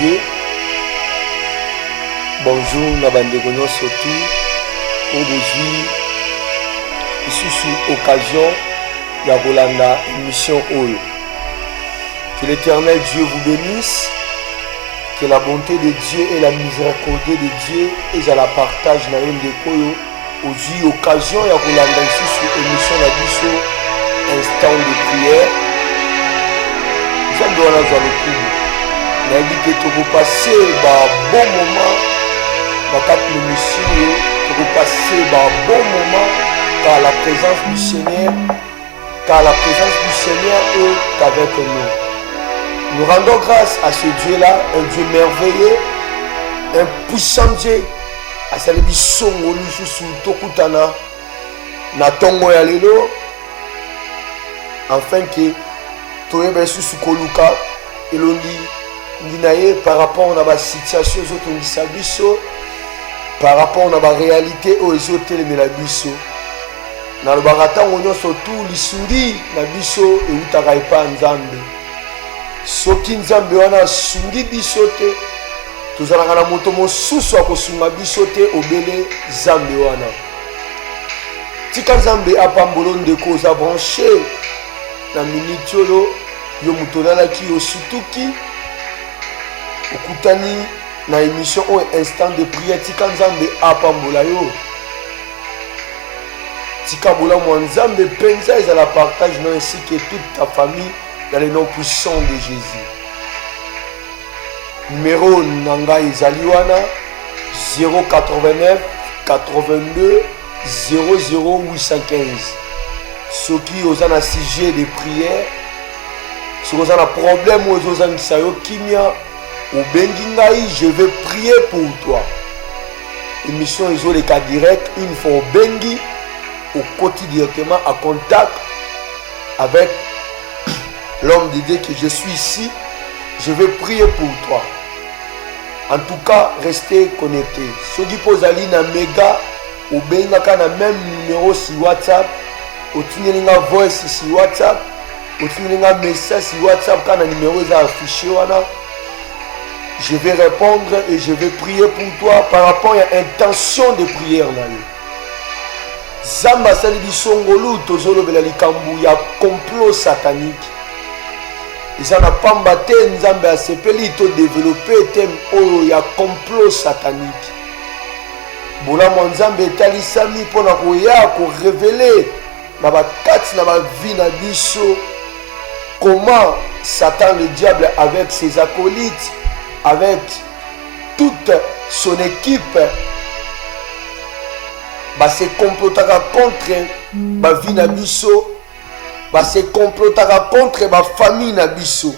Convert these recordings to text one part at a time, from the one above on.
Dieu. Bonjour, Nabandégono surtout. Aujourd'hui, ici sous occasion, il y a Rolanda, émission Oyo. Que l'éternel Dieu vous bénisse. Que la bonté de Dieu et la miséricorde de Dieu et à la partage na une de Koyo. Aujourd'hui, occasion, il y a Rolanda ici sous émission la Bisso, instant de prière. Nous allons dans le coup. On a dit que tu peux passer un bon moment dans ta émission, tu peux passer un bon moment car la présence du Seigneur, est avec nous. Nous rendons grâce à ce Dieu-là, un Dieu merveilleux, un puissant Dieu. À cette émission, nous sommes Tokutana, Natongo Yalelo, afin que tu aies sous Koluka et l'on dit par rapport à la situation par rapport à la réalité aux autres la biso na le barata on surtout lisuri na biso et utakai pa nzambe soki nzambe wana sungi biso te tozalaka na moto mosusu akosunga biso te obele nzambe wana tika nzambe apambolo ndeko oza branché na minute oyo yo moto olalaki osutuki okutani na émission ou instant de prière tika nzambe apambola yo tika bola mwa nzambe penza ezala partage non ainsi que toute ta famille dans le nom puissant de Jésus. Numéro nanga ezali wana 089 82 00 815 soki oza na sujet de prière soki oza na problème ou ozangisa yo kimia ou bengingai, je vais prier pour toi. Émission Iso les cas direct, une fois au bengi, au quotidiennement en contact avec l'homme de Dieu que je suis ici. Je vais prier pour toi. En tout cas, restez connectés. Ceux qui posent la ligne méga, ou bengaka na même numéro sur WhatsApp, ou tenez voice sur WhatsApp, ou tenez message sur WhatsApp quand le numéro est affiché. Je vais répondre et je vais prier pour toi par rapport à l'intention de prière. Zamba salibi songolu tozolo bela likambu ya complot satanique. Izana pamba te nzambe asepeli to développer thème oyo ya complot satanique. Bola nzambe etalisami pona koya ko révéler na bakati na ba vie na biso comment Satan le diable avec ses acolytes avec toute son équipe se complotaka contre ma vie na biso se complotaka contre ma famille na biso.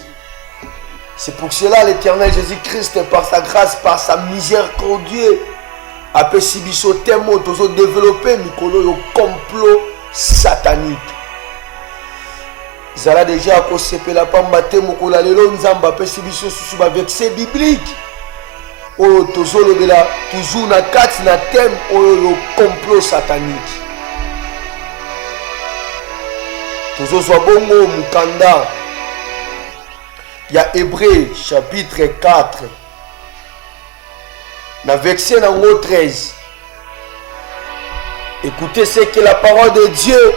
C'est pour cela l'éternel Jésus-Christ par sa grâce, par sa miséricorde a pesi biso temo tozo développer mikolo yo complot satanique. Zala déjà à kosepela pamba te mokola lelo nzamba apesi biso susu ba verset biblique oyo tozolobela toujours na kati na thème oyo yo complot satanique. Tozozwa bongo mukanda ya Hébreu chapitre 4 na verset nango 13. Écoutez ce que la parole de Dieu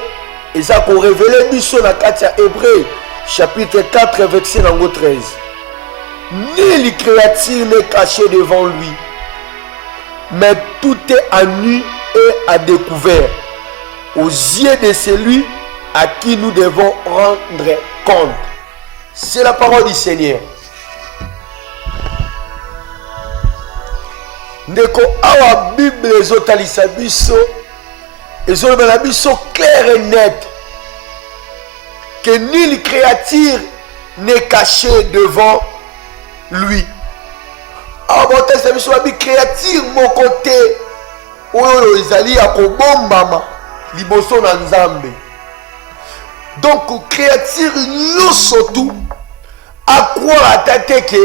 et ça pour révéler biso na kati ya Hébreu chapitre 4 verset 13. Ni les créatures n'est caché devant lui, mais tout est à nu et à découvert aux yeux de celui à qui nous devons rendre compte. C'est la parole du Seigneur. Ndeko awa Bible ezotalisa biso ezolobela biso clair et net que nulle créature n'est cachée devant lui. Alors, créature mon côté oyo ezali ya kobombama liboso na nzambe. Donc créature nyonso tu akwa atateke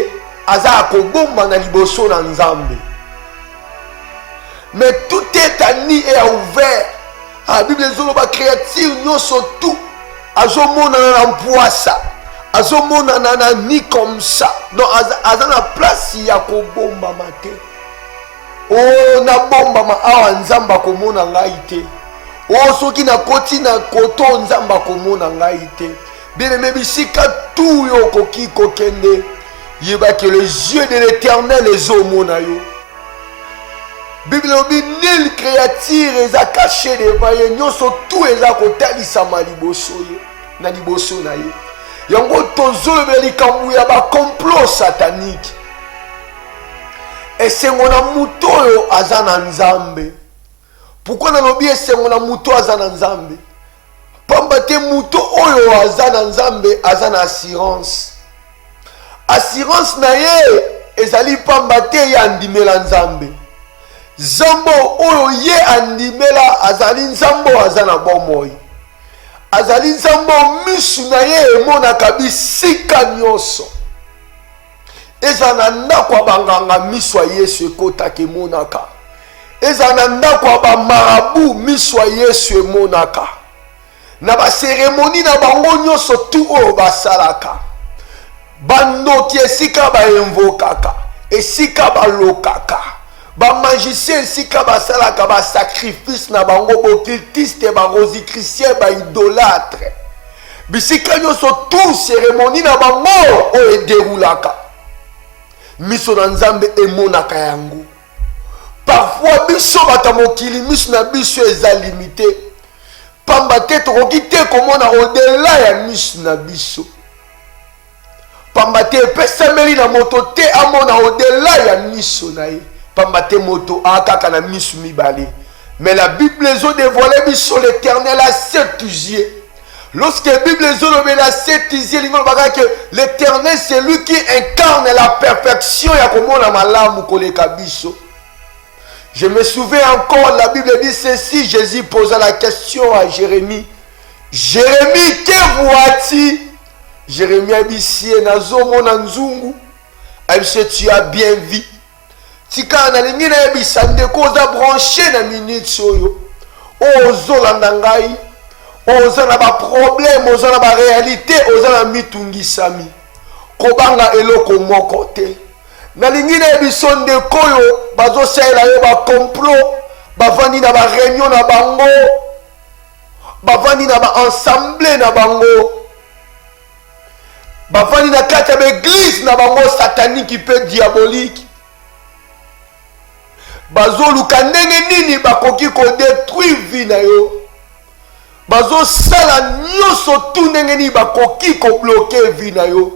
aza kobomba na liboso na nzambe. Mais tout est à nu et à ouvert. La Bible dit que créature nyonso tu azomona na mpoasa azomona nana ni comme ça. Donc aza na place ya kobomba mate. Oh na bomba ma awa nzamba komona ngai te. Oh soki na koti na koto nzamba komona ngai te. Bien aimé bisika tout yo koki kokende. Yeba que les yeux de l'Éternel les omona yo. Bible obi nul créature eza caché devant ye nyonso tout eza kotalisama liboso ye na liboso na ye. Yango tozolobela likambo ya ba complot satanique. Esengo na muto oyo aza na nzambe. Pourquoi nalobi esengo na muto aza na nzambe? Pamba te muto oyo aza na nzambe aza na assurance. Assurance na ye ezali pamba te ya ndimela nzambe. Zambo oyo ye andimela azali nzambo aza na bomoi. Azali nzambo misu na ye emonaka bisika nyonso. Eza na ndako ya banganga misu ya Yesu ekotaka emonaka. Eza na ndako ya bamarabu misu ya Yesu emonaka. Na baseremoni na bango nyonso tu oyo basalaka. Bandoki esika bainvokaka, esika balokaka. Ba magicien esika basalaka ba sacrifice na bango bocultiste ba rosicrucien ba idolâtre. Bisika nyonso tout cérémonie na bango o ederulaka. Miso na nzambe emonaka yango. Parfois biso batamokili miso na biso eza limité. Pamba te tokoki te komona au-delà ya miso na biso. Pamba te epesameli na moto te amona au-delà ya miso na ye. Pamba te moto akaka na miso mibale. Mais la Bible les a dévoilé biso l'Éternel à 7 juillet. Lorsque la Bible les a dévoilé à 7 juillet, que l'Éternel c'est lui qui incarne la perfection ya komona malamu koleka biso. Je me souviens encore, la Bible dit ceci, Jésus posa la question à Jérémie. Jérémie, que vois-tu? Jérémie a dit, si nazomona nzungu, tu as bien vu. Tika na lingi na yebisa ndeko oza branché na minute soyo. Ozolanda ngai, oza na ba problème, oza na ba réalité, oza na mitungisami. Kobanga eloko moko te. Na lingi na yebiso ndeko yo bazosalela yo ba complot, bavandi na ba réunion na bango, bavandi na ba ensemble na bango. Bavandi na kati ya église na bango satanique pe diabolique. Bazoluka ndenge nini bakoki ko détruire vie na yo. Bazo sala nyonso tu ndenge nini bakoki ko bloquer vie na yo.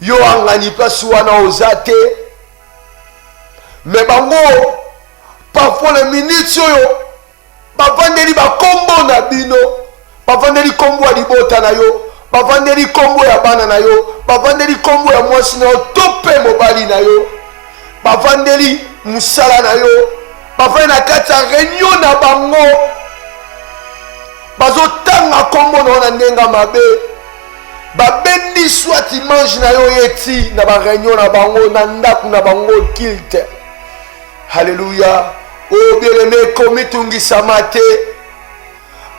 Yo angani place wana ozate. Mais bango parfois les minutes yo bavandeli ba kombo na bino, bavandeli kombo ya libota na yo, bavandeli kombo ya bana na yo, bavandeli kombo ya mwasi na yo tope mobali na yo, bavandeli musala na yo, bavandeli na kati ya réunion na bango, bazotanga kombo na ndenga mabe, babendi soit image na yo yeti na ba réunion na bango na ndaku na bango kilte. Alléluia. Oh bien-aimé, komitungisa te.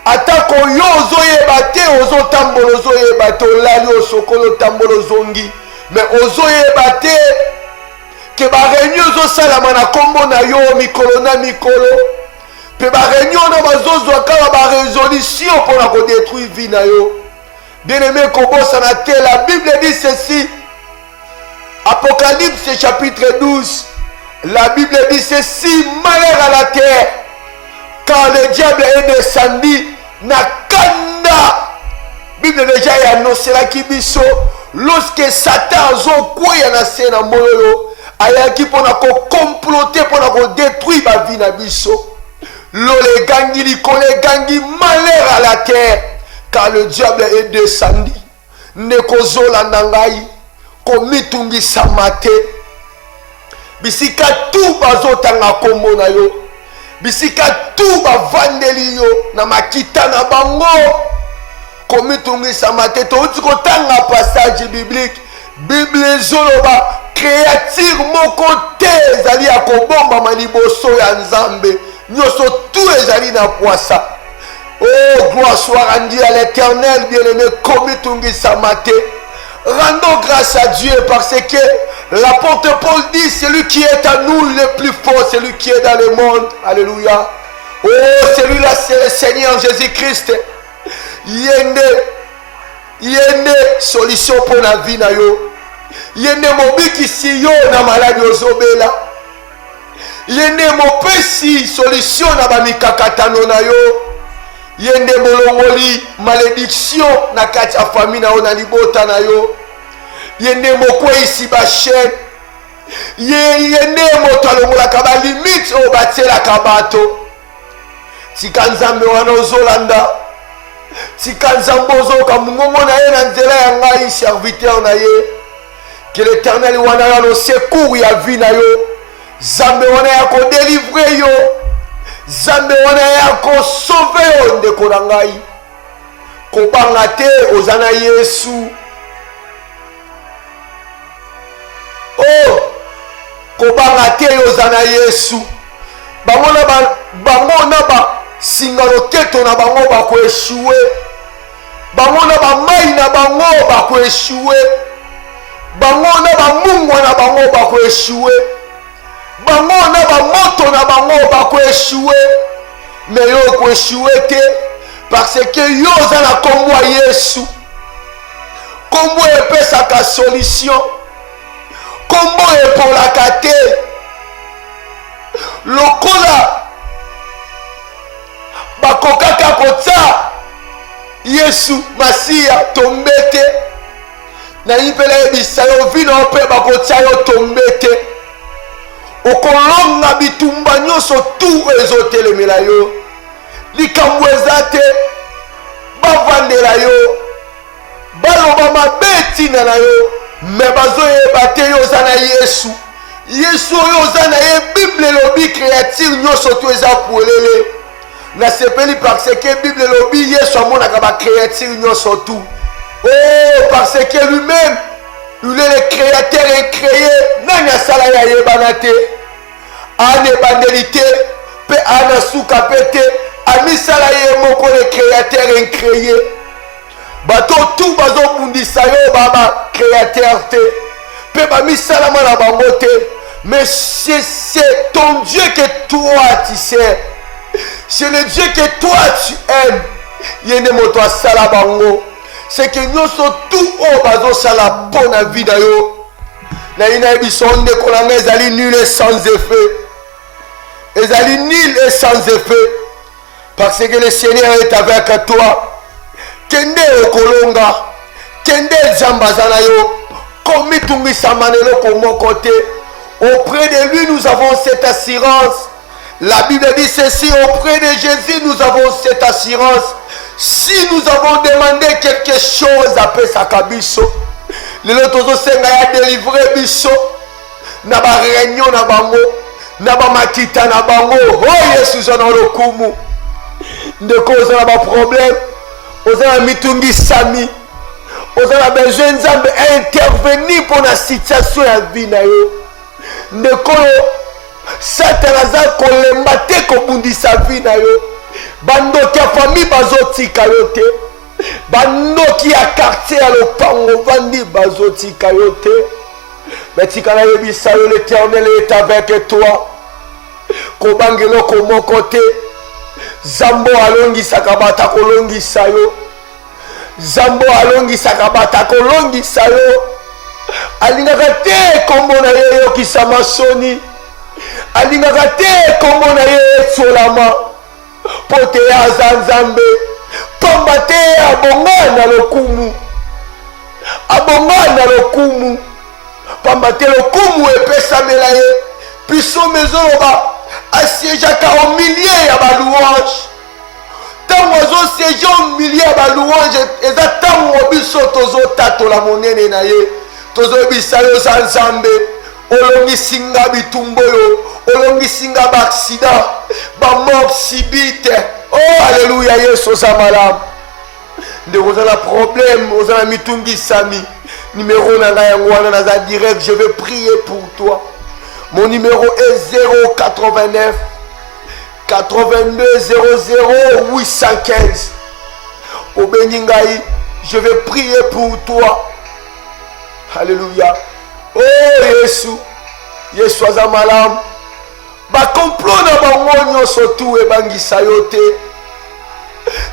Atako yo ozoyeba te, ozotambolo ozoyeba te, olali osokolo tambolo zongi. Mais ozoyeba te ke ba réunion ozosalama na kombo na yo mikolo na mikolo. Pe ba réunion na bazozwa kala ba résolution pour la détruire vie na yo. Bien-aimé, kobosa na te, la Bible dit ceci. Apocalypse chapitre 12. La Bible dit ceci, malheur à la terre, quand le diable est descendu, Nakanda. Bible déjà a annoncé la kibiso, lorsque Satan a quoi na sena moyo, ayaki pona ko comploter pona ko détruire la vie na biso. Lole gangi li kole gangi, malheur à la terre, quand le diable est descendu, nekozola nangai, komitungi samate. Bisika tout bazotanga kombo na yo. Bisika tout bavandeli yo na makita na bango. Komitungisa mateto uti kotanga passage biblique. Bible zoloba créature moko te ezali ya kobomba maliboso ya Nzambe. Nyoso tout ezali na poisa. Oh gloire soit rendue à l'Éternel, bien-aimé, komitungisa mate. Rendons grâce à Dieu parce que l'apôtre Paul dit, celui qui est à nous le plus fort, celui qui est dans le monde. Alléluia. Oh, celui-là, c'est le Seigneur Jésus-Christ. Il y a une solution pour la vie. Il y a une mobile qui si yo na maladie ozobela. Il y a une solution na ba mikakatano na yo. Il y a une molongoli malédiction na kati ya famille na ona libota na yo. Il y a une mokwe ici ba chaîne. Il y a une moto alongola ka ba limite o batela ka bato. Tika nzambe wana ozolanda. Tika nzambe ozoka mungongo na ye na nzela ya ngai serviteur na ye. Que l'Éternel wana ya no secours ya vie na yo. Zambe wana ya ko délivrer yo. Zambe wana ya ko sauver yo ndeko na ngai. Kobanga te ozana Yesu. Oh, kobanga te ozana Yesu. Bango na ba singalo keto na bango ba ko échouer. Bango na ba mai na bango ba ko échouer. Bango na ba mungwa na bango ba ko échouer. Bango na ba moto na bango ba ko échouer. Mais yo ko échouer te parce que yo za na kombo Yesu. Kombo epesa ka solution. Kombo e pour la kate. Lokola bakokaka kotsa Yesu Masia tombete na yipela ebisa yo vino pe bakotsa yo tombete okolonga bitumba nyoso tu ezotelemela yo likambo ezate bavandela yo baloba mabeti na yo me bazoyeba te yo oza na Yesu. Yesu oyo oza na ye Bible lobi créature nyoso tu eza polele na sepeli parce que Bible lobi Yesu amonaka ba créature nyoso tout. Oh, parce que lui-même il est le créateur incréé. Nani asala ya yebana te ane bandelité pe ana suka pete amisala ye moko le créateur incréé. Bato tout bazo bundisa yo baba créateur te pe ba misala mala bango te. Mais c'est ton Dieu que toi tu sais. C'est le Dieu que toi tu aimes. Yene moto asala bango. C'est que nous sommes tout au bazo sala pour la vie d'ayo. Na ina ebison de kolanga ezali nul et sans effet. Ezali nul et sans effet. Parce que le Seigneur est avec toi. Kende okolonga. Kende zambazana yo. Komi tungisa manelo komo côté. Auprès de lui, nous avons cette assurance. La Bible dit ceci, auprès de Jésus, nous avons cette assurance. Si nous avons demandé quelque chose après sa kabiso, les autres senga ya délivrer biso, na ba réunion na bango, na ba makita na bango, oh Yesu na lokumu. Ndeko oza na ba problème, oza na mitungi sami, oza na besoin nzambe intervenir pour la situation ya vie na yo. Ndeko Satan aza kolemba te kobundisa vie na yo. Bandoki ya famille bazotika yo te. Bandoki ya quartier ya lopango vandi bazotika yo te. Mais tikala yebisa yo l'Éternel est avec toi. Kobangelo komoko te. Zambo alongisaka bata kolongisa yo. Zambo alongisaka bata kolongisa yo. Alingaka te kombo na ye yokisama soni. Alingaka te kombo na ye esolama. Pote ya nzambe. Pamba te abongana lokumu. Abongana lokumu. Pamba te lokumu epesamela ye. Piso mezoloba asiégeaka au milieu ya balouange. Tango azosiége au milieu ya balouange eza tango biso tozotatola monene na ye. Tozobisa yo za nzambe. Olongisinga bitumbo yo. Olongisinga ba accident. Ba mort subite. Oh alléluia Yesu za malamu. Ndeko ozala problème. Ozala mitungi sami. Numéro na ngai yango wana naza direct. Je vais prier pour toi. Mon numéro est 089 82 00 815. Au Beningaï, je vais prier pour toi. Alléluia. Oh Yesu. Yesu aza malamu. Complot na bango nyonso tu ebangisa yo te.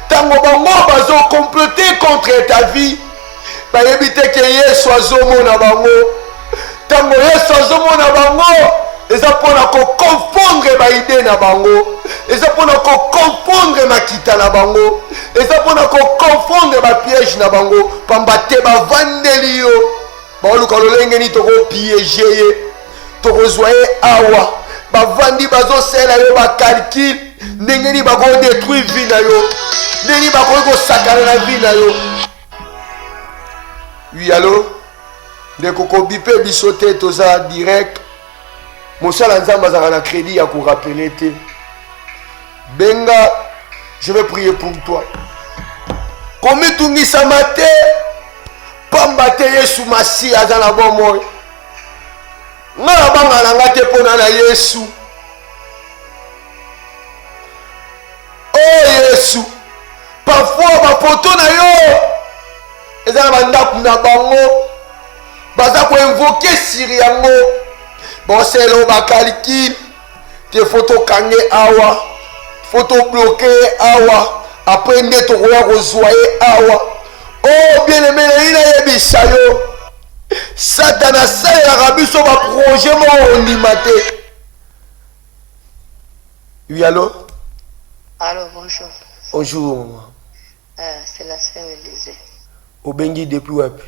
Tango bango bazo comploter contre ta vie. Bayebi te ke Yesu azomona bango. Tango Yesu azomona bango, eza pona ko confondre ba idée na bango. Eza pona ko confondre makita na bango. Eza pona ko confondre ba piège na bango. Pamba te ba vandeli yo. Ba luka lolenge ni toko piéger ye. Toko zoye awa. Ba vandi bazo sela yo ba calcul. Ndenge ni ba ko détruire vie na yo. Ndenge ni ba ko sakana na vie na yo. Oui, allô? De koko bipe bisote toza direct. Mosala nzamba za na crédit ya ko rappeler te. Benga, je vais prier pour toi. Komi tungisa mate, pamba te Yesu masi aza na bomo. Ngala banga na ngate pona na Yesu. Oh Yesu, parfois ma photo na yo eza na bandaku na bango. Baza ko invoquer siri yango. Bon c'est lo ba calcul. Te photo kange awa. Photo bloqué awa. Après ndeto ko ya ko zoyer awa. Oh bien aimé ina yebisa yo. Satana salela biso ba projet mo ondimate. Oui allô? Allô, bonjour. Bonjour maman. C'est la sœur Élisée. Obengi depuis wapi?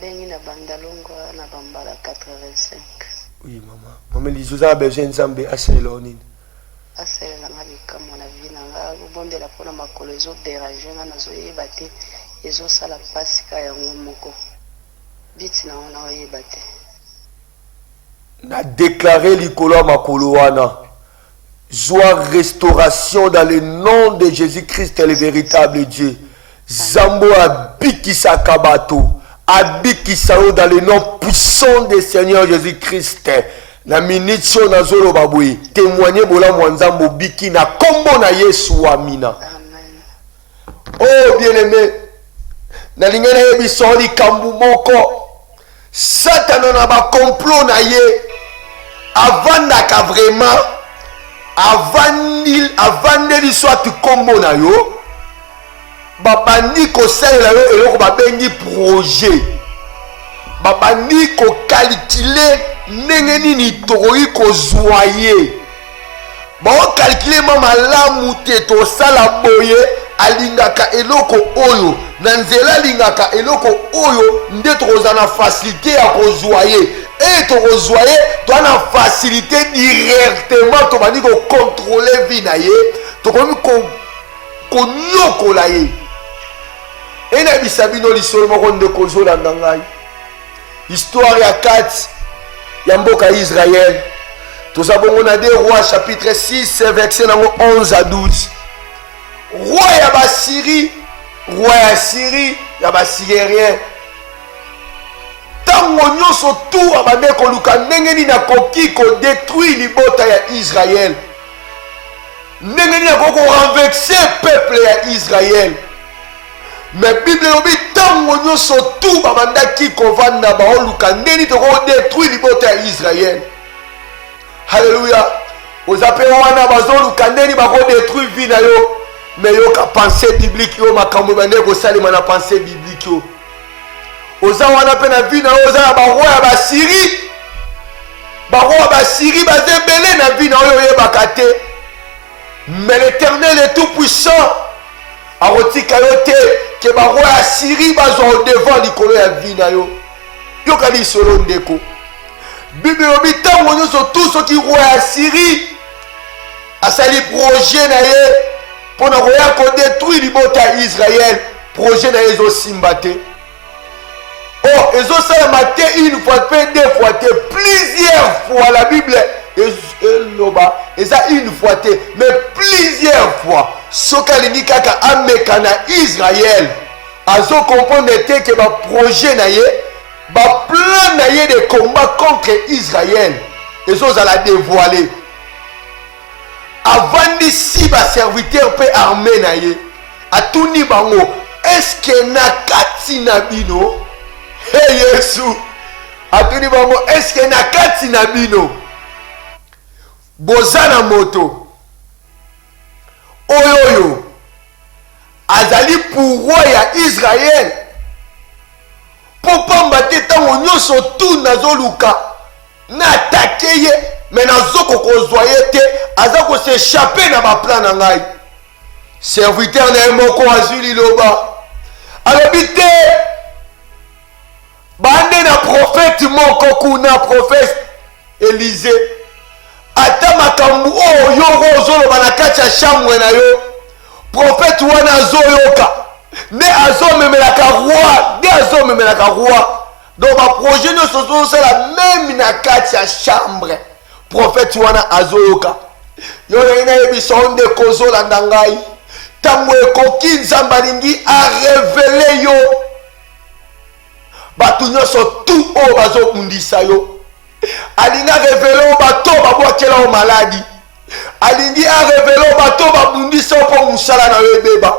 Bengi na Bandalongo na Bambala 85. Oui maman. Maman Élisée a besoin nzambe asela onini. Asela nga likambo na vie na nga obondela mpona makolo ezoderange nga nazoyeba te ezosala mpasi ka yango moko biti nango na oyeba te. Na déclaré likolo makolo wana. Joie, restauration dans le nom de Jésus-Christ, le véritable Dieu. Zambo abikisa kabato, abikisa dans le nom puissant du Seigneur Jésus-Christ. Na minitio na zolo baboué, témoignez bola mwanzambo biki na kombo na Yesu amina. Amen. Oh bien-aimé, na lingena yebisoli kambu moko, Satan na ba complot na ye, avandaka vraiment. Avandeli soit kombo na yo babandi ko salela yo eloko babengi projet babandi ko calculer ndenge nini tokoki kozwa ye baocalcule mama malamu te tosala boye alingaka eloko oyo na nzela alingaka eloko oyo nde tokozala na facilité ya kozwa ye et tokozwa ye toa na facilité directement tobandi kocontrôle vie na ye tokomi konyokola ye enayebisa bino lisolo moko nde kozolanda ngai histoire ya kati ya mboka Israël toza bongo na 2 Rois chapitre 6 verset nango 11 à 12 roi ya Basyrie roi ya Syrie ya Basyrien tango nyonso tu abande koluka ndenge nini akoki kodétruire libota ya Israël ndenge nini akoki korenverser peuple ya Israël. Mais Bible lobi tango nyonso tu babandaki kovanda baoluka ndenge nini tokodétruire libota ya Israël. Alléluia. Ozape wana bazoluka ndenge nini bakodétruire vie na yo. Mais yoka pensée biblique yo makambo bande kosalema na pensée biblique yo. Oza wana pe na vie na yo oza na baroi ya Basyrie. Baroi ya Basyrie bazebele na vie na yo yebaka te. Mais l'Éternel est tout puissant. Arotika yo te ke baroi ya Syrie bazwa au devant likolo ya vie na yo. Yoka li solo ndeko. Bible lobi tango nyonso tout soki roi ya Syrie asali projet na ye pona koya kodétruire libota ya Israël. Projet na ye ezosimba te. Oh, ezosalama te une fois, pe deux fois te, plusieurs fois la Bible eza une fois te, mais plusieurs fois. Soki alingi kaka ameka na Israël, azo comprendre te ke ba projet na ye, ba plan na ye de combat contre Israël, ezozala dévoilé. Avandi si ba serviteur pe armé na ye, atuni bango, est-ce que na kati na bino Hey Yesu. Atuni bango, est-ce que na kati na bino bozana moto oyoyo azali pour roi ya Israël po pamba te tango nyonso tu nazoluka na atake ye me nazoko kozwa ye te aza kosechape na baplan na ngai. Serviteur na ye moko azwi liloba alobi te bande na prophète moko kuna prophète Élisée ata makambo oyo yo ozoloba na kati ya chambre na yo prophète wana azoyoka nde azomemelaka roi donc baprojet nyonso ozosala meme na kati ya chambre prophète wana azoyoka. Yo nayebisa yo nde kozolanda ngai ntango ekoki nzambe alingi arevele yo bato nyonso tu oyo bazobundisa yo, alingi arevele oyo bato babwakela yo maladi, alingi arevele oyo bato babundisa yo mpo mosala na yo ebeba,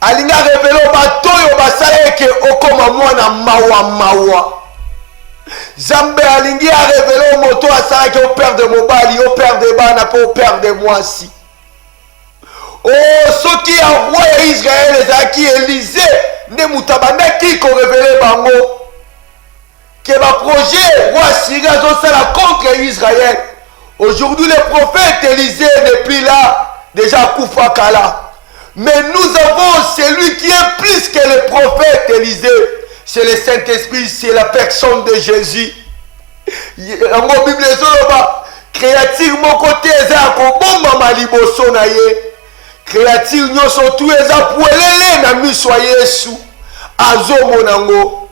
alingi arevele oyo bato oyo basala eke okoma mwana mawa. Nzambe alingi arevele oyo moto asalaki operde mobali, operde bana mpe operde mwasi. Soki ya roi ya Israël ezalaki Élisée nde moto abandaki korevele bango ke baprojet roi Syrie azosala contre Israël. Aujourd'hui le prophète Élisée n'est plus là, déjà kufa kala. Mais nous avons celui qui est plus que le prophète Élisée, c'est le Saint-Esprit, c'est la personne de Jésus. Yango Bible ezoloba créature moko te eza kobomba maliboso na ye. Créature nyonso tu eza puelele na miso ya Yesu azomona ngo.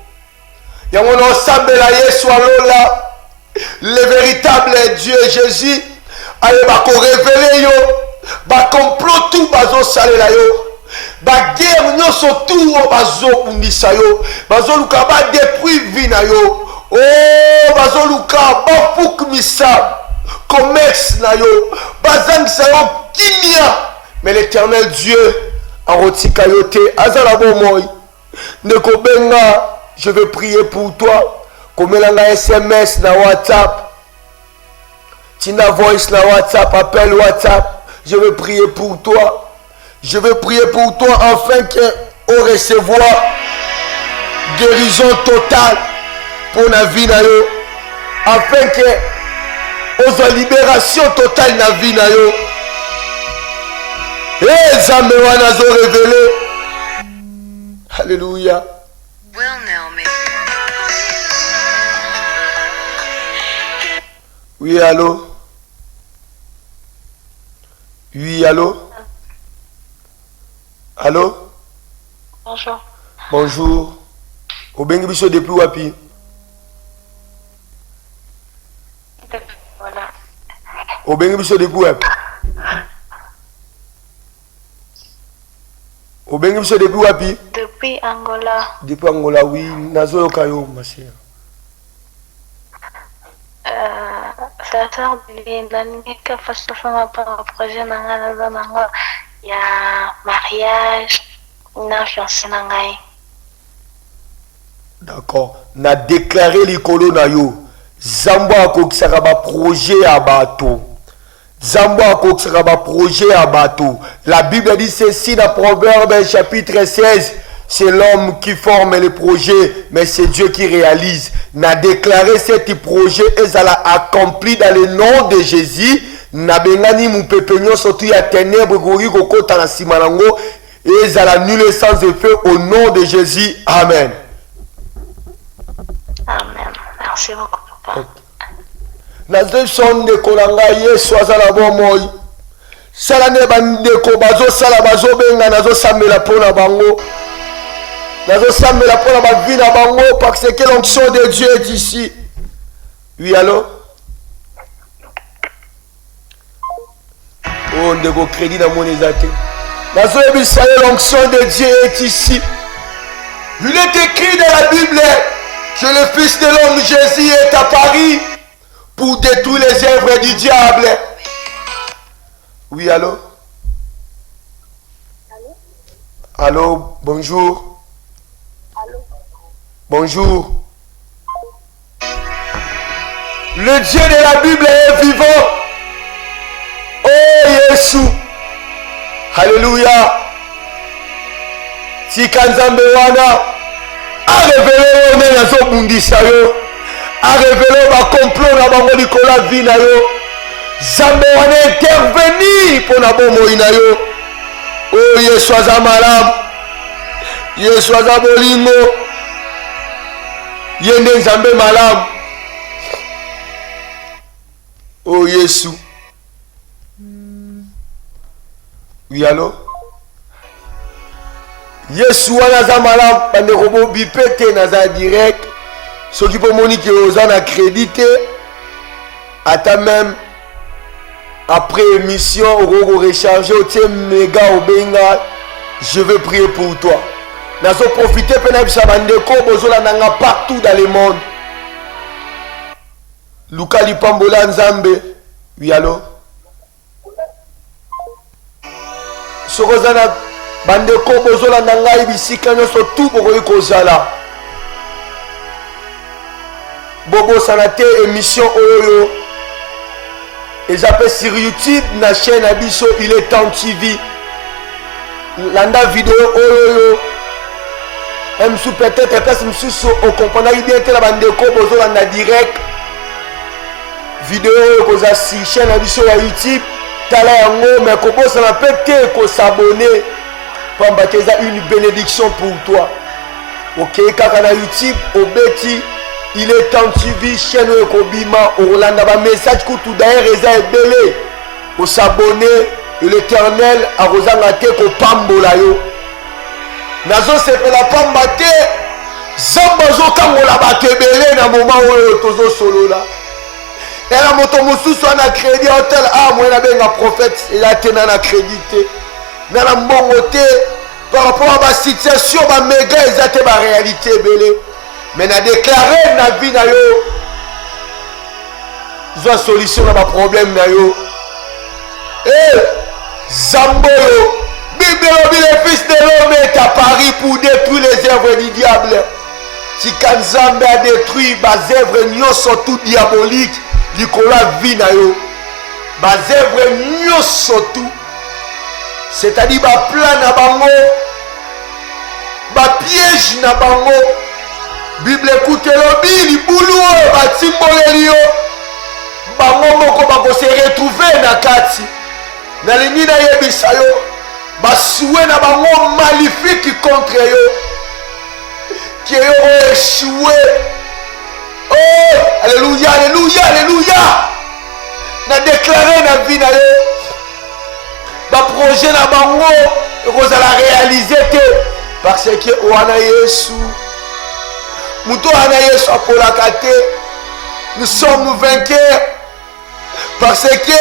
Yango na osambela Yesu alola le véritable Dieu Jésus ayeba korevele yo bakomplot tu bazosalela yo baguerre nyonso tu oyo bazobundisa yo bazoluka badétruire vie na yo bazoluka bafukimisa commerce na yo bazangisa yo kimia. Mais l'éternel Dieu en rotika yo te azala bomoi ndeko benga. Je veux prier pour toi. Komelanga SMS na WhatsApp, Tina Voice na WhatsApp, appel WhatsApp. Je veux prier pour toi. Je veux prier pour toi afin qu'on recevoir guérison totale pour la vie na yo, afin que on libération totale na vie na yo. Et Nzambe wana zo révélé. Alléluia. Oui, allô? Oui, allô? Allô? Bonjour. Bonjour. Obengi biso depuis wapi? Voilà. Obengi biso depuis wapi? Obengi biso depuis wapi? Depuis Angola. Depuis Angola, oui. Nazoyoka yo, ma sœur. C'est la sœur de Linda. Nika façon par projet nanga nanga ya mariage na fiancé nangai. D'accord. Na déclaré likolo na yo. Zambo akokisaka ba projet ya bato. Zambo akokisaka ba projet ya bato. La Bible dit ceci dans Proverbe chapitre 16. C'est l'homme qui forme les projets, mais c'est Dieu qui réalise. N'a déclaré cet projet et ça l'a accompli dans le nom de Jésus. N'a bengani mupepegno surtout ya ténèbres gori kokota na simanango et ça l'a nul sans effet au nom de Jésus. Amen. Amen. Merci beaucoup, papa. Nazo sonde kolanga Yesu azala bomoi. Sala ne bandeko bazo sala bazo benga nazo samela pona bango. Nazo samela pona ba vie na bango parce que l'onction de Dieu est ici. Oui, allô? Oh, ndeko crédit dans mon ezate. Nazo ebisa l'onction de Dieu est ici. Il est écrit dans la Bible que le Fils de l'homme Jésus est à Paris pour détruire les œuvres du diable. Oui, allô? Allô? Allô, bonjour. Allô? Bonjour. Le Dieu de la Bible est vivant. Oh Jésus. Alléluia. Tika nzambe wana arevele yo ndenge azobundisa yo, arevele bakomplot na bango likolo ya vi na yo. Nzambe wana intervenir mpo na bomoi na yo. Oh Yesu aza malamu, Yesu aza bolingo, ye nde nzambe malamu. Oh Yesu. Oui, allô? Yesu wana aza malamu, bandeko bobipe te naza direct. Soki po moni ke oza na crédit te, ata même après émission au recharger au tie méga au benga, je vais prier pour toi. Nazo profiter pe na bisa bandeko bozola nanga partout dans le monde. Luka Lipambola Nzambe. Oui, allô? Sokozana bandeko bozola nanga ibisika nyoso tout bokoyi kozala. Bobo sanate émission oyo. Et j'appelle sur YouTube na chaîne Abisso il est temps TV. Landa vidéo oyo. M'sou peut-être parce m'sou on comprend bien que la bandeko bozola na direct. Vidéo koza si chaîne Abisso ya YouTube. Tala yango mais kobo ça n'appelle te ko s'abonner. Pamba teza une bénédiction pour toi. OK kaka na YouTube obeti il est temps TV chaîne Ekobima Orlando ba message kutu d'ailleurs eza ebele ko s'abonner et l'Éternel a rozanga te ko pambola yo. Nazo sepela pamba te zamba zo kangola batebele na moment oyo tozo solola. Et la moto mosusu ana crédit hôtel ah moi na benga prophète il a tena na crédité. Na la mbongo te par rapport à ma situation ba méga ezate ba réalité belé. Mais na déclaré na vie na yo zo solution na ba problème na yo. Eh Zambo yo Bible le fils de l'homme est à Paris pour détruire les œuvres du diable. Si Kanzambe a détruit bas œuvres nyonso tout diabolique likola vie na yo. Bas œuvres nyonso tout. C'est-à-dire ba plan na bango, ba piège na bango. Bible écoute lobi libulu ba timboleli yo. Bango moko ba ko se retrouver na kati. Na lini na yebisa yo. Ba soué na bango maléfique contre yo. Qui ont échoué. Oh, alléluia, alléluia, alléluia. Na déclaré na vie na yo. Ba projet na bango vous allez réaliser te parce que wana Yesu muto ana Yesu apola kate. Nous sommes vainqueurs parce que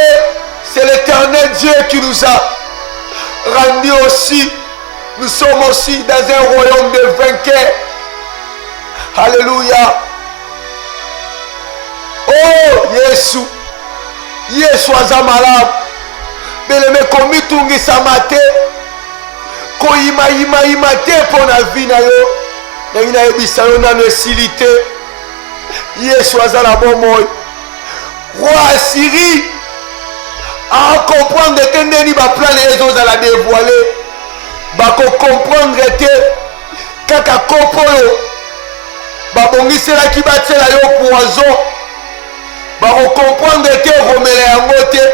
c'est l'Éternel Dieu qui nous a rendu aussi. Nous sommes aussi dans un royaume de vainqueurs. Alléluia. Oh Yesu, Yesu azamalab. Beleme komi tungi samate ko ima te pour la vie na yo na ina ebisa yo na nesilité. Yesu azala bomoy roi Assyrie a comprendre que ndeni ba plan les autres à la dévoiler ba ko comprendre te kaka kopolo ba bongisela ki batela yo poison ba ko comprendre te romela yango te.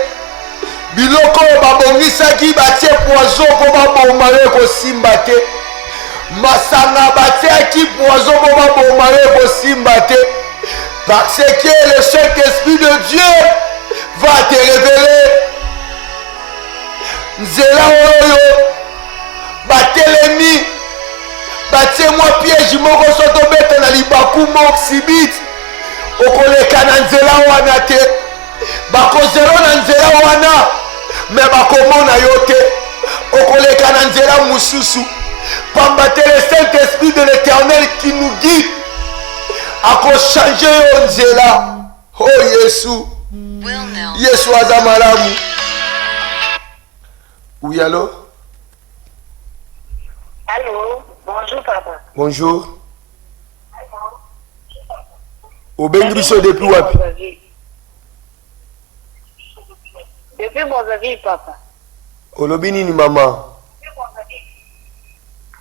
Biloko babongisaki batie poison po baboma ye kosimba te. Masanga batiaki poison po baboma ye kosimba te. Parce que le Saint-Esprit de Dieu va te révéler. Nzela oyo batelemi batie moi piège moko soto beta na libaku moksibit okoleka na nzela wana te. Bakozero na nzela wana mais bakomona yo te okoleka na nzela mususu pamba te le Saint-Esprit de l'Éternel qui nous guide akochanger yo nzela. Oh Yesu, Yesu aza malamu. Oui, allô? Allô, bonjour papa. Bonjour. Obengi biso depuis wapi? Depuis Brazzaville, papa. Olobi nini mama?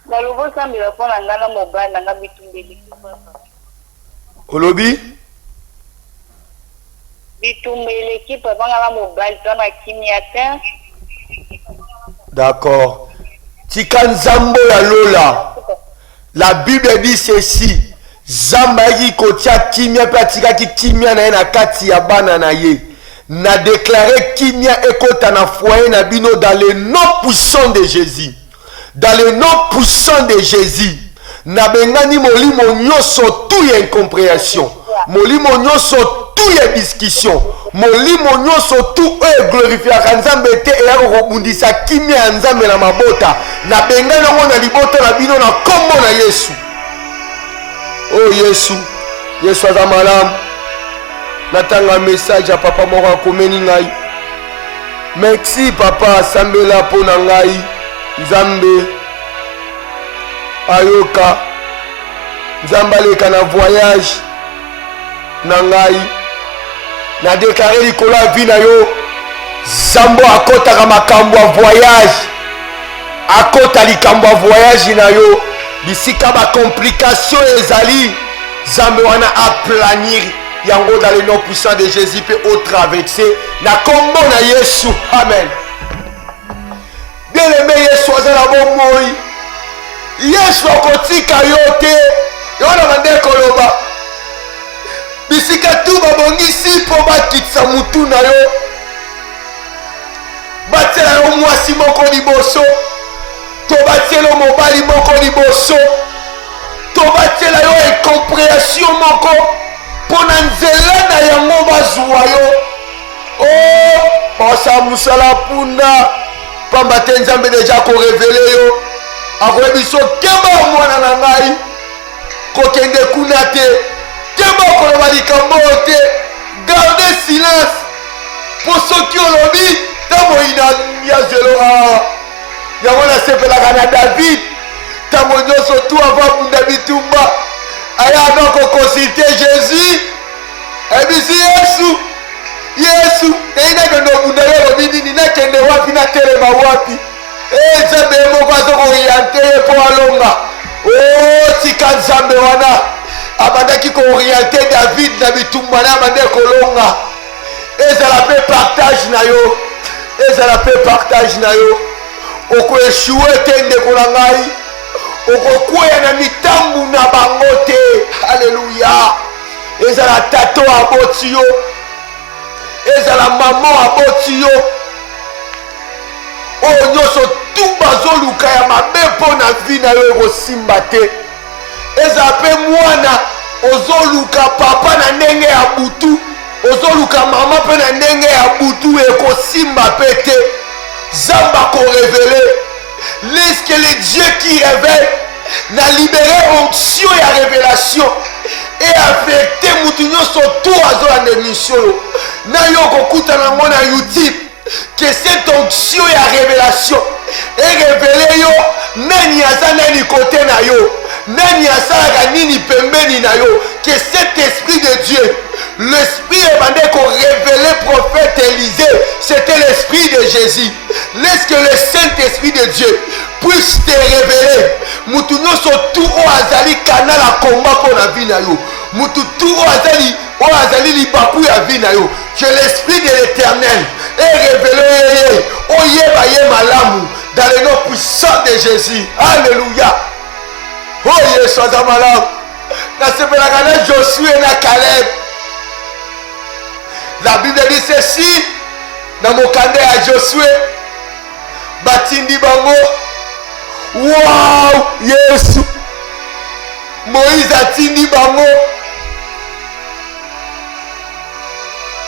Nalobo sambela pona ngana mobile nanga bitumbeli papa. Olobi? Bitumbeli ki papa ngana mobile tana kimia. D'accord. Tika nzambo ya lola. La Bible dit ceci. Zamba yi kotia kimia pe atikaki kimia na ye na kati ya bana na ye. Na déclaré kimia ekota na foyer na bino dans le nom puissant de Jésus. Dans le nom puissant de Jésus. Na bengani molimo nyonso tout ya incompréhension. Molimo nyonso tout ya discussion. Molimo nyonso tout glorifiaka nzambe te e akokobundisa kimia ya nzambe na mabota. Na bengani yango na libota na bino na kombo na Yesu. Oh Yesu. Yesu aza malamu. Natanga message à papa moko akomeni ngai. Merci papa sambela pona ngai. Nzambe ayoka. Nzambe aleka na voyage na ngai. Na déclaré likolo ya vie na yo. Zambo akotaka makambo ya voyage. Akota likambo ya voyage na yo. Bisika ba complication ezali. Zambe wana aplanir. Yango dans le nom puissant de Jésus peut au traverser na kombo na Yesu. Amen. Bien aimé Yesu azala bon moi. Yesu akotika yote. Yona mande koloba. Bisika tu babongisi po bakitsa mutu na yo. Batela yo mwasi moko liboso. To batela mobali moko liboso. To batela yo incompréhension moko. Pona nzela na yango bazwa yo. Oh, pasa musala punda. Pamba te nzambe deja ko révéler yo. Akoyebi so kemba mwana na ngai. Kokende kuna te. Kemba koloba likambo te. Gardez silence. Po soki olobi tango ina ya zelo yango nasepelaka na David. Tango nyonso tu ava bunda bitumba. Aya donc consulter Jésus. Et puis Yesu. Yesu. Et il a que nous voudrions le midi. N'a qu'un de wapi na telema wapi. Eh zambe moko azoko orienté pour alonga. Oh tika zambe wana. Abandaki ko orienté David na bitumba na abande kolonga. Et ça la paix partage na yo. Et ça la paix partage na yo. Oko échoué tende kolangai. Okokwea na mitambu na bangote. Alléluia. Ezala tato aboti yo. Ezala maman aboti yo. Oyo nyonso tu bazoluka ya mabe mpo na vi na yo ekosimba te. Ezala mpe mwana ozoluka papa na ndenge ya butu. Ozoluka mama mpe na ndenge ya butu ekosimba mpe te. Zamba korévele. Laisse que le Dieu qui révèle n'a libéré onction et révélation et affecté moutinyo surtout à la émission. Na yo kokuta na mona YouTube que cette onction et révélation est révélée yo nani azana ni côté na yo nani asala nini pembeni na yo que cet esprit de Dieu l'esprit demandé qu'on révélait prophète Élisée, c'était l'esprit de Jésus. Laisse que le Saint-Esprit de Dieu puisse te révéler. Moutuno surtout au azali canal à combat pour la vie na yo. Moututu au azali libakou ya vie na yo. Que l'esprit de l'Éternel est révélé. Oye baye malamu dans le nom puissant de Jésus. Alléluia. Oye sois malamu. Na sepelakana Josué na Caleb. La Bible dit ceci dans mon cadet à Josué. Batindi bango. Wow, Yesu. Moïse atindi bango.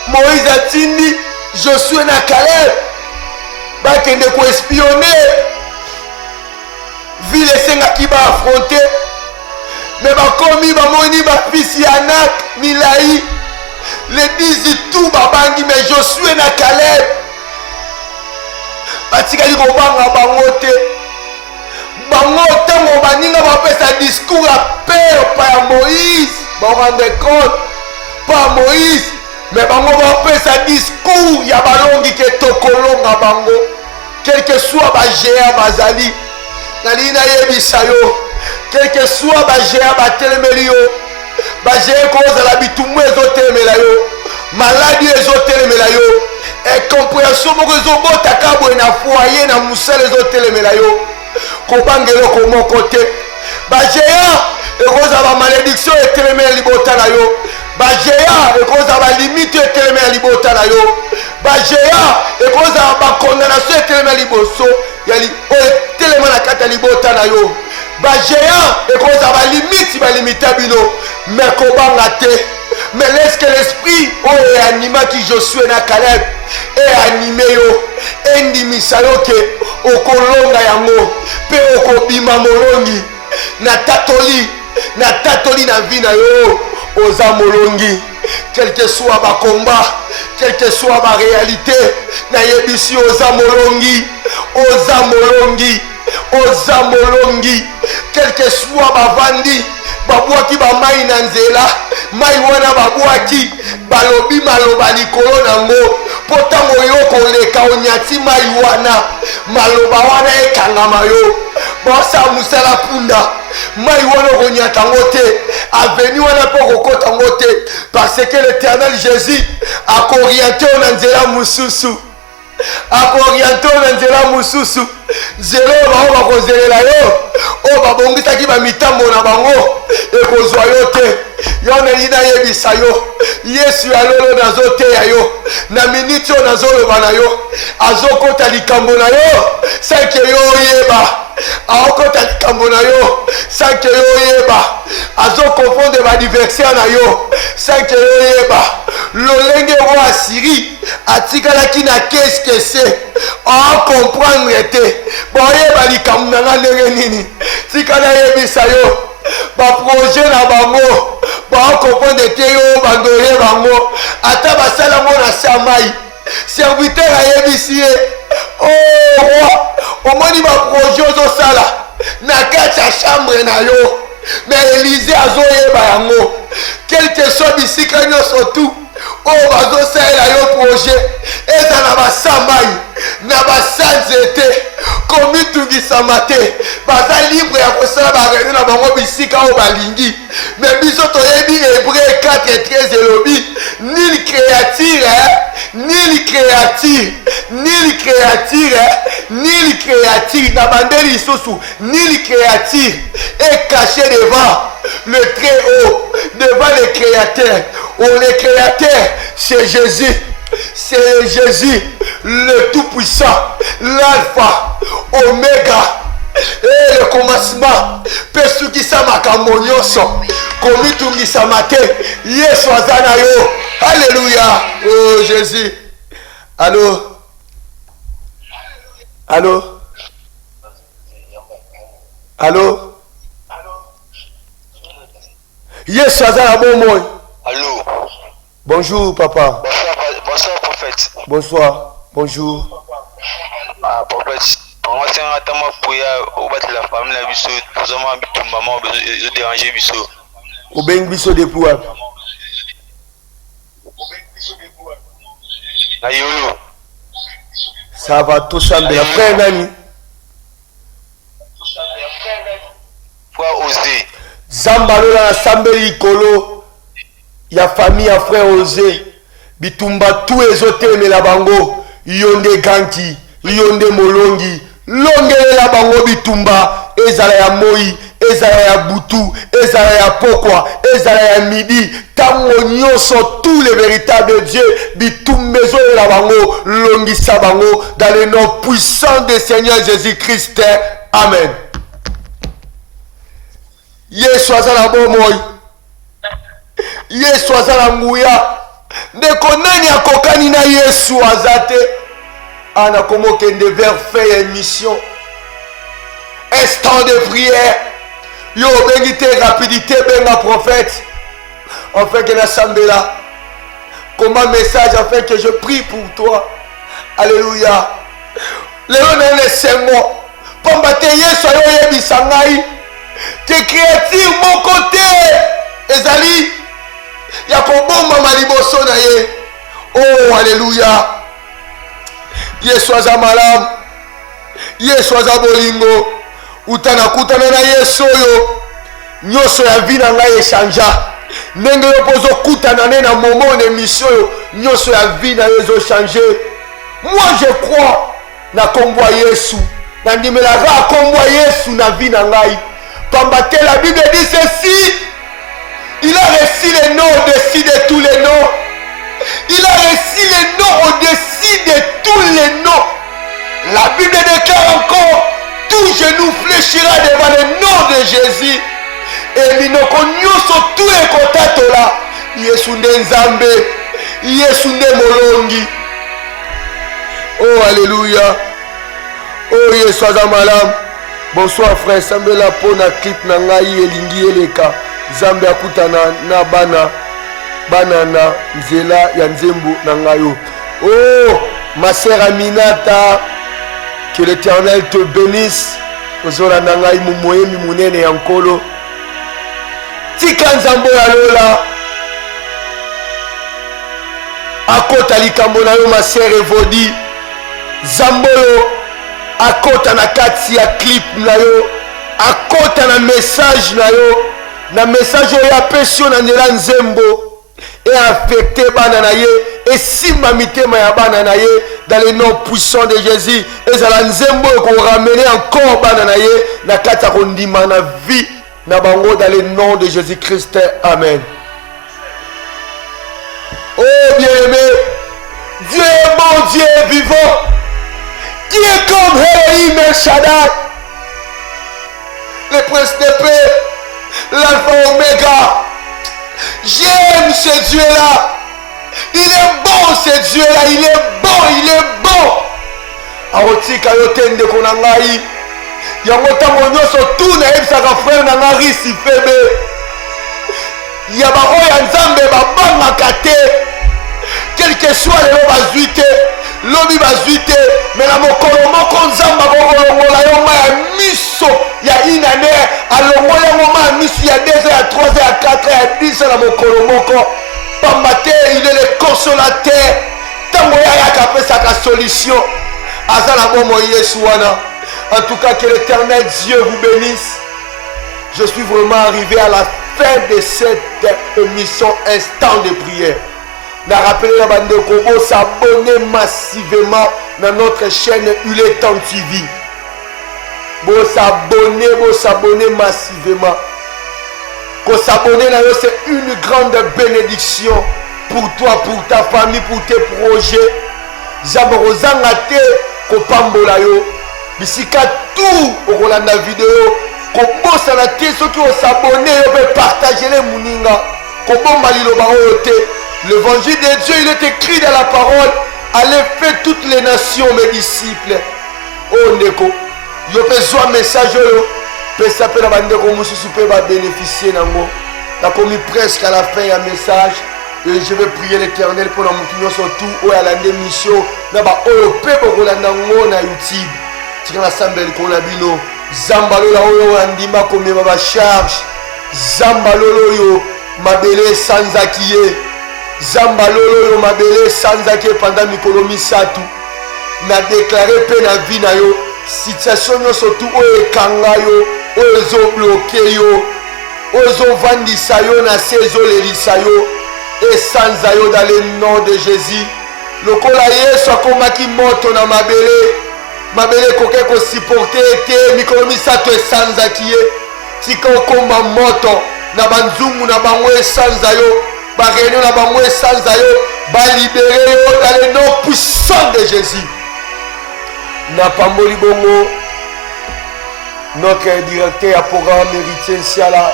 Moïse atindi Josué na Caleb. Bakende ko espionner. Ville senga ki ba affronter. Mais bakomi ba moni ba fils Yanak Milai. Les disent tout babangi mais Josué na Caleb. Batikali ko banga bango te. Bango tango baninga ba pesa discours à père pa Moïse. Ba rendre compte pas Moïse, mais bango va faire sa discours, ya balongi ke tokolonga bango, quel que soit ba géa bazali, nalina yebisa yo, quel que soit ba géa batelemeli yo, ba géa koza la bitumu ezotelemela yo, maladie ezotelemela yo, incompréhension moko ezobota kabwe na foyer na musala ezotelemela yo, kobangelo komo kote, ba géa ekoza ba malédiction etelemela libota na yo, Bagéa ekoza ba limite etelemela libota na yo, Bagéa ekoza ba condamnation etelemela liboso yali etelema na kata libota na yo, Bagéa ekoza ba limite ba limita bino, mais kobanga te. Mais laisse que l'esprit est animé qui Josué na Caleb et animé yo endimisa yo ke okolonga yango pe okobima molongi na tatoli na vie na yo oza molongi, quel que soit ba combat, quel que soit ba réalité na yebisi oza molongi, quel que soit ba vandi babwaki ba mai na nzela, mai wana babwaki balobi maloba likolo nango, potango yo koleka onyati mai wana, maloba wana ekangama yo, bosa musala punda, mai wana konyatango te, aveni wana po kokotango te, parce que l'Éternel Jésus a orienté na nzela mususu, zelo bao bakozelela yo, o babongisaki bamitambo na bango ekozwa yo te, yo nelina yebisa yo, Yesu alolo nazoteya yo, na miniti oyo nazoloba na yo, azokota likambo na yo, sanke yo oyeba, aokota likambo na yo, sanke yo oyeba, azokonfonde badiversaire na yo, sanke yo oyeba, lolenge roi Assyrie atikalaki na keskese, comprendre te, boyeba likambo na nga ndenge nini, tikala yebisa yo, ba projet na bango baokomprendre te yo bandoye bango, ata basala ngo na samai, serviteur ayebisi ye, oh roi, omoni ba projet ozosala na kati ya chambre na yo, mais Élisée azoyeba yango, quel que soit bisika nyonso tu oyo bazosalela yo projet, eza na basamai na basanzete komitungisama te, baza libre ya kosala barene na bango bisika oyo balingi, mais biso toyebi Hébreu 4:13 elobi nul créature na bandeli lisusu, nul créature est caché devant le très haut, devant le créateur. Oh, le créateur c'est Jésus, c'est Jésus le tout-puissant, l'alpha, oméga, et le commencement, pesukisa makambo nyonso, komitungisa mate, Yesu azana yo, alléluia, oh Jésus. Allô? Allô? Allô? Yesu azana bon moi. Allô? Bonjour papa. Bonsoir prophète. Bonsoir. Bonjour. Ah prophète. On va faire un temps pour battre la famille la biso. Nous avons tout maman déranger biso. Au ben biso de pouvoir. Ayolo. Ça va tout changer. Après nani? Faut oser. Zambalo na sambeli kolo. Ya famille ya frère Osé bitumba tout ezotelemela bango, yonde ganki, yonde molongi, longelela bango bitumba, ezala ya moi, ezala ya butu, ezala ya pokwa, ezala ya midi, tango nyonso tous les véritables dieux bitumbezo la bango, longisa bango dans le nom puissant de Seigneur Jésus-Christ. Amen. Yesu azala bon moi. Yesu azala nguya, ndeko nani akokani na Yesu azate, ana komo kende vers faire émission, instant de prière, yo bengite rapidité benga prophète, afin que na sambela, comme un message afin que je prie pour toi, alléluia, léon nane sengo, pambate Yesu ayo yebisa ngai, que créature mon côté, ezali, ya kobombama liboso na ye. Oh alléluia. Yesu aza malamu, Yesu aza bolingo. Utana kutana na Yesu oyo nyonso ya vie na ngai echanja. Ndenge yo pozo kutana ne na moment de mission yo nyonso ya vie na yo ezo changer. Moi je crois na kombo ya Yesu. Na ndimelaka kombo ya Yesu na vie na ngai. Pambate la Bible dit ceci. Il a reçu les noms au-dessus de tous les noms. Il a reçu les noms au-dessus de tous les noms. La Bible déclare encore, tout genou fléchira devant le nom de Jésus. Et minoko nyonso tous les contacts là. Yesu nde Nzambe, Yesu nde molongi. Oh alléluia. Oh Yesu aza malamu. Bonsoir frère, sambela pona clip na ngai elingi eleka. Zambe akutana na bana na nzela ya nzembo na ngayo. Oh ma sœur Aminata, que l'Éternel te bénisse. Ozola na ngai mumoyemi munene ya nkolo. Tika nzambo ya lola akota likambo na yo ma sœur Evodi. Zambolo akota na kati ya clip na yo, akota na message na yo, na message oyo apesi yo na nzela nzembo et affecté bana na ye et simba mitema ya bana na ye dans le nom puissant de Jésus. Ezala nzembo ko ramener encore bana na ye na kati ya kondima na vie na bango dans le nom de Jésus-Christ. Amen. Oh bien-aimé, Dieu est bon, Dieu est vivant, qui est comme Elohim El Shaddai, le prince de paix, l'alpha oméga. J'aime ce Dieu-là. Il est bon ce Dieu-là. Il est bon, il est bon. Aotika yotende konangai. Yango tango nyonso tout na ebisaka frère na nga risi febe. Ya bako ya nzambe babangaka te. Quel que soit le bazwi te, lobi bazwi te, mais na mokolo moko nzamba bokolongola yo ma ya miso ya inane alongola yango ma ya miso ya 2 heures, ya 3 heures, ya 4 heures, ya 10 heures na mokolo moko. Pamba te, il est le consolateur. Tango yaka apesaka solution. Aza na bomo Yesu wana. En tout cas, que l'Éternel Dieu vous bénisse. Je suis vraiment arrivé à la fin de cette émission Instant de prière. Na rappelé la bande de Kobo s'abonner massivement dans notre chaîne Uletan TV. Bon s'abonner massivement. Qu'on s'abonner là, c'est une grande bénédiction pour toi, pour ta famille, pour tes projets. Zaborozanga te kopambola yo. Bisika tout pour la vidéo. Kobosa na te ceux qui ont s'abonné, on peut partager les muninga. Kobomba liloba oyote. L'évangile de Dieu, il est écrit dans la parole. Allez faire toutes les nations mes disciples. Oh Neko, yo besoin message yo. Pesa pe na bandeko mususu pe va bénéficier nango. Na commis presque à la fin un message. Et je vais prier l'Éternel pour la mutunyo surtout ou à la démission. Na ba oyo pe boko la nango na YouTube. Tika na sambel ko na bino. Zambalo la oyo andima comme ba charge. Zambalo yo mabele sans akiye. Zambalolo yo mabele sanzake pendant mikolo misatu na déclaré pe na vie na yo situation yo surtout oyo ekanga yo oyo ezo bloqué yo oyo ezo vandisa yo na se ezolelisa yo esanza yo dans le nom de Jésus. Lokola Yesu akomaki moto na mabele koke kosupporte ete mikolo misatu esanzaki ye tika okomba moto na banzungu na bango esanza yo ba réunion na bango esanza yo ba libérer yo dans le nom puissant de Jésus. Na pamboli bongo notre directeur à programme héritier Siala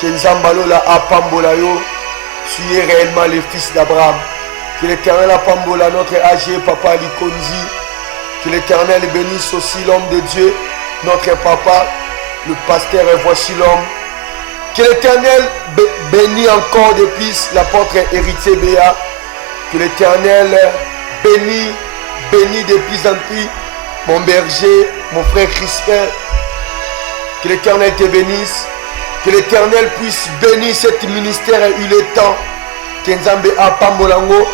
Kenzambalola apambola yo. Tu es réellement le fils d'Abraham. Que l'Éternel apambola notre âgé papa Likonzi. Que l'Éternel bénisse aussi l'homme de Dieu, notre papa, le pasteur et voici l'homme. Que l'Éternel bénisse encore depuis l'apôtre héritier Béa. Que l'Éternel bénisse depuis en plus mon berger, mon frère Crispin. Que l'Éternel te bénisse. Que l'Éternel puisse bénir cet ministère et eu le temps. Kenzambe Apambolango.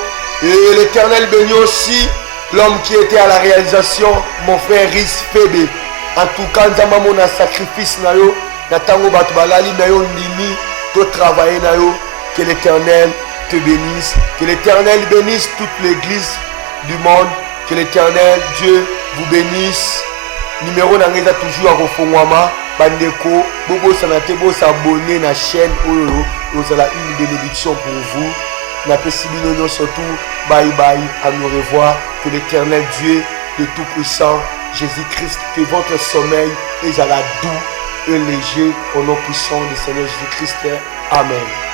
Et l'Éternel bénit aussi l'homme qui était à la réalisation, mon frère Riz Febe. En tout cas, Nzamba mona sacrifice na yo, na tango batu balali na yo ndimi, to travailler na yo. Que l'Éternel te bénisse, que l'Éternel bénisse toute l'église du monde, que l'Éternel Dieu vous bénisse. Numéro n'angeza toujours à Rofongwama, Bandeko, Bobo Sanate, Bobo s'abonner na chaîne Oyo, nous allons une bénédiction pour vous. Na Pesibino surtout, bye bye, à nous revoir. Que l'Éternel Dieu, le Tout-Puissant, Jésus-Christ, que votre sommeil est à la doux et léger au nom puissant du Seigneur Jésus-Christ. Amen.